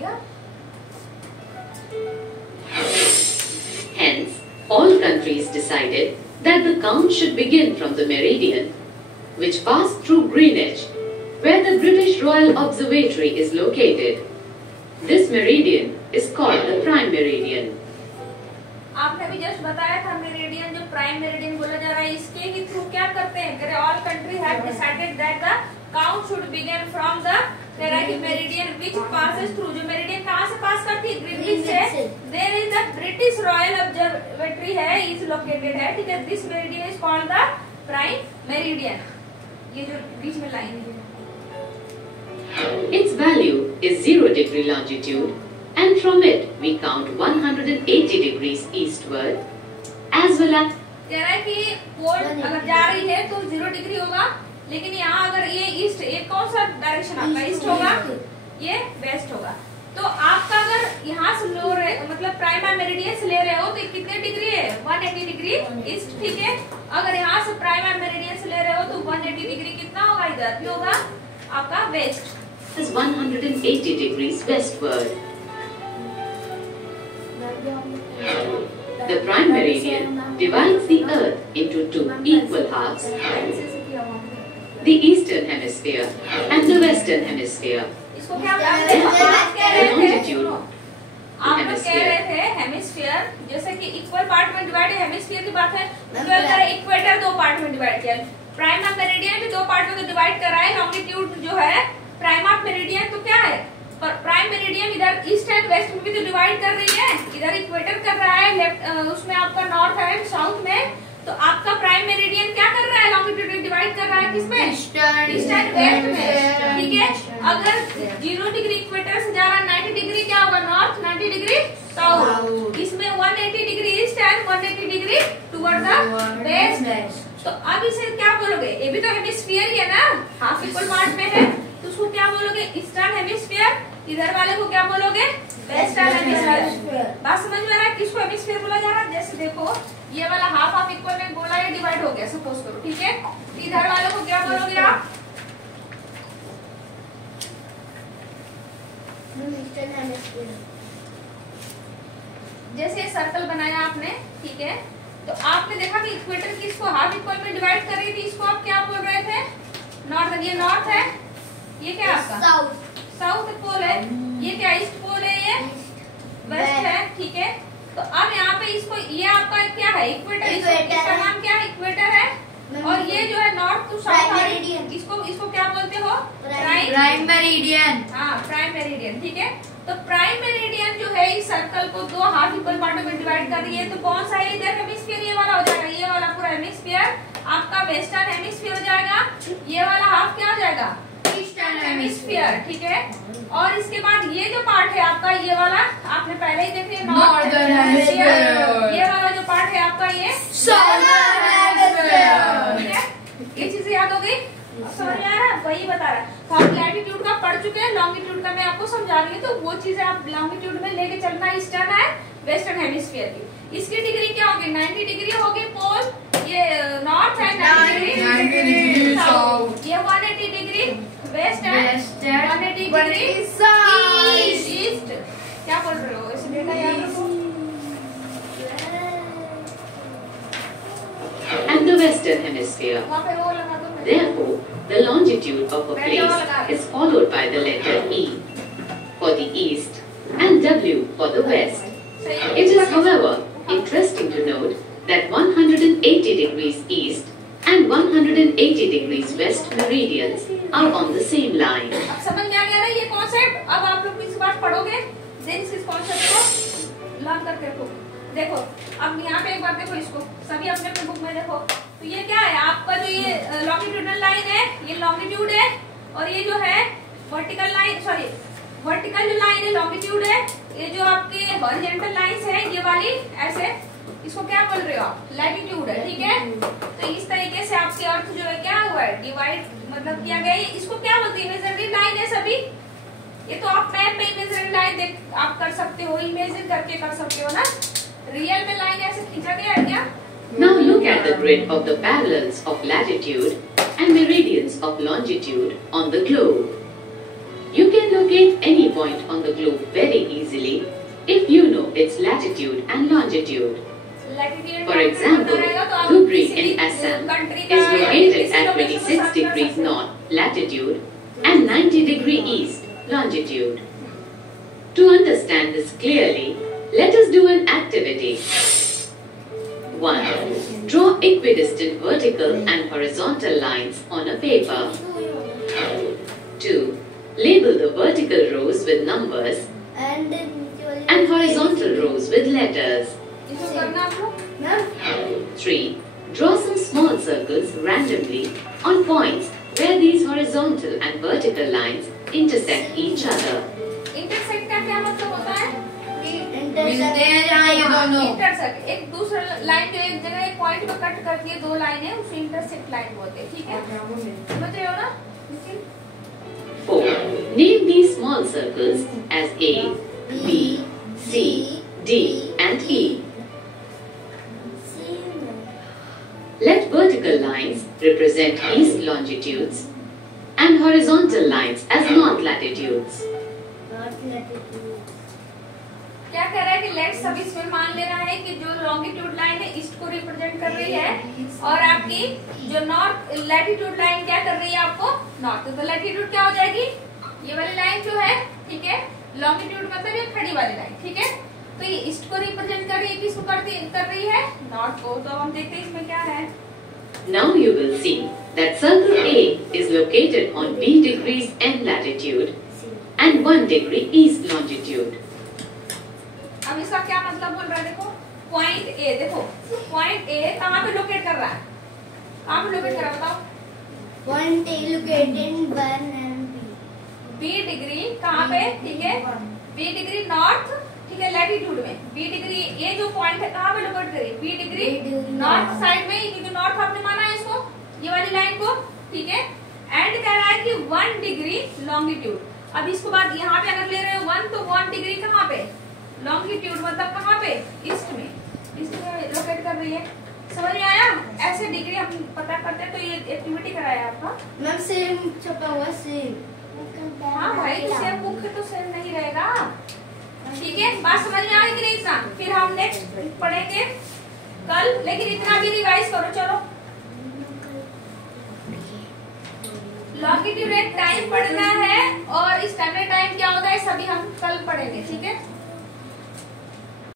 गया। Hence, all countries decided that the count should begin from the meridian, which passed through Greenwich, where the British Royal Observatory is located. This meridian is called the prime meridian. आपने भी just बताया था meridian, जो prime meridian बोला जा रहा है, इसके ही थ्रू क्या करते हैं, all country have decided that the count should begin from the meridian which passes through, जो मेरिडियन कहाँ से पास करती है, ग्रीनविच से। There is the British royal observatory है, इज लोकेटेड है, ठीक है। This meridian is called the prime meridian. ये जो बीच में लाइन है, its value is 0 degree longitude, and from it we count 180 degrees eastward, as well as कह रहा है कि पोल अगर जा रही है तो 0 डिग्री होगा, लेकिन यहाँ अगर ये ईस्ट, ये कौन सा डायरेक्शन आपका, ईस्ट होगा, ये वेस्ट होगा। तो आपका अगर यहाँ से लो रहे, मतलब प्राइम मेरिडियन से ले रहे हो तो कितने डिग्री है, 180 डिग्री ईस्ट, ठीक है। अगर यहाँ से प्राइम मेरिडियन से ले रहे हो तो 180 डिग्री कितना होगा, इधर भी होगा आपका waste, is 180 degrees westward. The prime meridian divides the earth into two equal halves, the eastern hemisphere and the western hemisphere. इसको क्या बोलते हैं, आप कह रहे थे हेमिस्फीयर, जैसे कि इक्वल पार्ट में डिवाइड है, हेमिस्फीयर की बात है, इक्वेटर 2 पार्ट में डिवाइड किया, प्राइम मेरिडियन भी 2 पार्ट में डिवाइड कर रहा है। लॉन्गिट्यूड जो है प्राइम ऑफ मेरिडियन तो क्या है, प्राइम मेरिडियन इधर ईस्ट एंड वेस्ट में भी तो डिवाइड कर रही है, इधर इक्वेटर कर रहा है, लेफ्ट उसमें आपका नॉर्थ एंड साउथ में, तो आपका प्राइम मेरिडियन क्या कर रहा है, लॉन्गिट्यूड डिवाइड कर रहा है किसमें, ईस्ट एंड वेस्ट में, ठीक है। अगर 0 डिग्री इक्वेटर से जा रहा है, 90 डिग्री क्या होगा, नॉर्थ, 90 डिग्री साउथ, इसमें 180 degree east and 180 degree toward the west. तो अब इसे क्या बोलोगे, ये भी तो हेमिस्फीयर ही है ना, हाफ इक्वल पार्ट में है, तो उसको क्या बोलोगे, ईस्टर्न हेमिस्फीयर, इधर वाले को क्या बोलोगे, वेस्टर्न हेमिस्फीयर। बात समझ में आ रहा है किसको हेमिस्फीयर बोला जा रहा है, जैसे देखो ये वाला हाफ ऑफ इक्वल में गोला ये डिवाइड हो गया, सपोज करो, ठीक है, इधर वाले को क्या बोलोगे आप, ईस्टर्न हेमिस्फीयर। जैसे सर्कल बनाया आपने, ठीक है, तो आपने देखा कि इक्वेटर की इसको हाफ इक्वल में डिवाइड कर रही थी, इसको आप क्या बोल रहे थे, नॉर्थ, ये नॉर्थ है, ये क्या आपका साउथ पोल है, ये क्या ईस्ट पोल है, ये वेस्ट है, ठीक है। तो अब यहाँ पे इसको, ये आपका क्या है, इक्वेटर, इसका नाम क्या है, इक्वेटर है, और ये जो है नॉर्थ टू साउथ, इसको क्या बोलते हो, प्राइम मेरिडियन। हाँ, प्राइम मेरिडियन, ठीक है। तो प्राइम मेरिडियन जो है इस सर्कल को 2 हाफ इक्वल पार्टों में डिवाइड कर रही है, तो कौन सा है, इधर हेमिस्फीयर ये वाला हो जाएगा, ये वाला पूरा हेमिस्फीयर आपका वेस्टर्न हेमिस्फीयर हो जाएगा, ये वाला हाफ क्या हो जाएगा, ईस्टर्न हेमिस्फीयर, ठीक है। और इसके बाद ये जो पार्ट है आपका, ये वाला आपने पहले ही देखे, नॉर्दर्न हेमिस्फीयर, ये वाला जो पार्ट है आपका, ये साउदर्न हेमिस्फीयर, ठीक है। ये चीजें याद हो गई, समझ में आ रहा है, वही बता रहा है। तो आप लैटिट्यूड का पढ़ चुके हैं, लॉन्गिट्यूड का मैं आपको समझा रही हूँ, तो वो चीजें आप लॉन्गिट्यूड में लेके चलना, ईस्टर्न है वेस्टर्न हेमिस्फीयर की। इसकी डिग्री क्या होगी, 90 डिग्री होगी पोल, ये नॉर्थ है, 90 डिग्री साउथ, ये 180 डिग्री वेस्ट है, 180 डिग्री ईस्ट। क्या बोल रहे हो, इसे डेटा याद रखो। And the western hemisphere. Therefore, the longitude of a place is followed by the letter E for the east and W for the west. It is, however, interesting to note that 180 degrees east and 180 degrees west meridians are on the same line. अब समझ में आ गया ना ये concept, अब आप लोग इस बार पढ़ोगे, देन इस कॉन्सेप्ट को लर्न करके रखो। देखो अब यहाँ पे एक बार देखो, इसको सभी अपने अपने बुक में देखो, तो ये क्या है आपका, जो ये लॉन्गिट्यूडनल लाइन है, ये लॉन्गिट्यूड है, और ये जो है वर्टिकल लाइन, सॉरी वर्टिकल जो लाइन है लॉन्गिट्यूड है, ये जो आपके हॉरिजॉन्टल लाइंस है ये वाली ऐसे, इसको क्या बोल रहे हो आप, लैटिट्यूड है, ठीक है। तो इस तरीके से आपके अर्थ जो है क्या हुआ है, डिवाइड मतलब किया गया है। इसको क्या बोलते हैं, इमेजिनरी लाइन है सभी, ये तो आप मैप में इमेजिनरी लाइन देख आप कर सकते हो, इमेजिन करके कर सकते हो ना, रियल में लाइन ऐसे खींचा गया है क्या। Now look at the grid of the parallels of latitude and meridians of longitude on the globe. You can locate any point on the globe very easily if you know its latitude and longitude. For example, Dhubri in Assam is located at 26 degrees north latitude and 90 degrees east longitude. To understand this clearly, let us do an activity. 1. Draw equidistant vertical and horizontal lines on a paper. 2. Label the vertical rows with numbers and horizontal rows with letters. 3. Draw some small circles randomly on points where these horizontal and vertical lines intersect each other. Intersect का क्या मतलब होता है? मिलते हैं जहाँ ये दोनों। Intersect एक दूसरा लाइन जो एक जगह एक पॉइंट पर कट करती है, दो लाइनें, उसे इंटरसेक्ट लाइन बोलते हैं, ठीक है? समझ रहे हो ना? 4. Name these small circles as A, B, C, D and E. Let vertical lines represent east longitudes and horizontal lines as north latitudes. क्या कह रहा है कि लेट्स सब इसमें मान लेना है कि जो लॉन्गिट्यूड लाइन है ईस्ट को रिप्रेजेंट कर रही है और आपकी जो नॉर्थ लैटिट्यूड लाइन क्या कर रही है आपको नॉर्थ। तो लैटिट्यूड क्या हो जाएगी ये वाली लाइन जो है, ठीक है। लॉन्गिट्यूड मतलब ये खड़ी वाली लाइन, ठीक है। तो ये ईस्ट को रिप्रेजेंट कर रही है, किसको कर रही है नॉर्थ को। तो हम देखते हैं इसमें क्या है। Now you will see that circle A is located on B degrees N latitude and 1 degree east longitude. अब इसका क्या मतलब बोल रहा है, देखो पॉइंट ए, देखो पॉइंट ए कहाँ पे लोकेट कर रहा है, कहाँ पे लोकेट कर रहा है बताओ। Point A located in 1 and B degree कहाँ पे, ठीक है, बी डिग्री नॉर्थ, ठीक है, लैटिट्यूड में। बी डिग्री ये जो पॉइंट है कहाँ पे लोकेट करी, बी डिग्री नॉर्थ साइड में, क्योंकि नॉर्थ आपने माना है इसको, ये वाली लाइन को, ठीक है। एंड कह रहा है कि 1 डिग्री लॉन्गिट्यूड। अब इसको बाद यहाँ पे अगर ले रहे हो 1 तो 1 डिग्री कहाँ पे लॉन्गिट्यूड मतलब कहाँ पे ईस्ट में लोकेट कर रही है। समझ में आया? ऐसे डिग्री हम पता करते हैं। तो ये एक्टिविटी कराया आपका मैम, सेम छपा हुआ सेम। हाँ भाई, तो सेम बुक तो सेम नहीं रहेगा, ठीक है। बात समझ में आ रही कि नहीं इतना? फिर हम नेक्स्ट पढ़ेंगे कल, लेकिन इतना भी रिवाइज करो। चलो लॉन्गिट्यूड टाइम पढ़ना है और स्टैंडर्ड टाइम क्या होता है सभी हम कल पढ़ेंगे, ठीक है।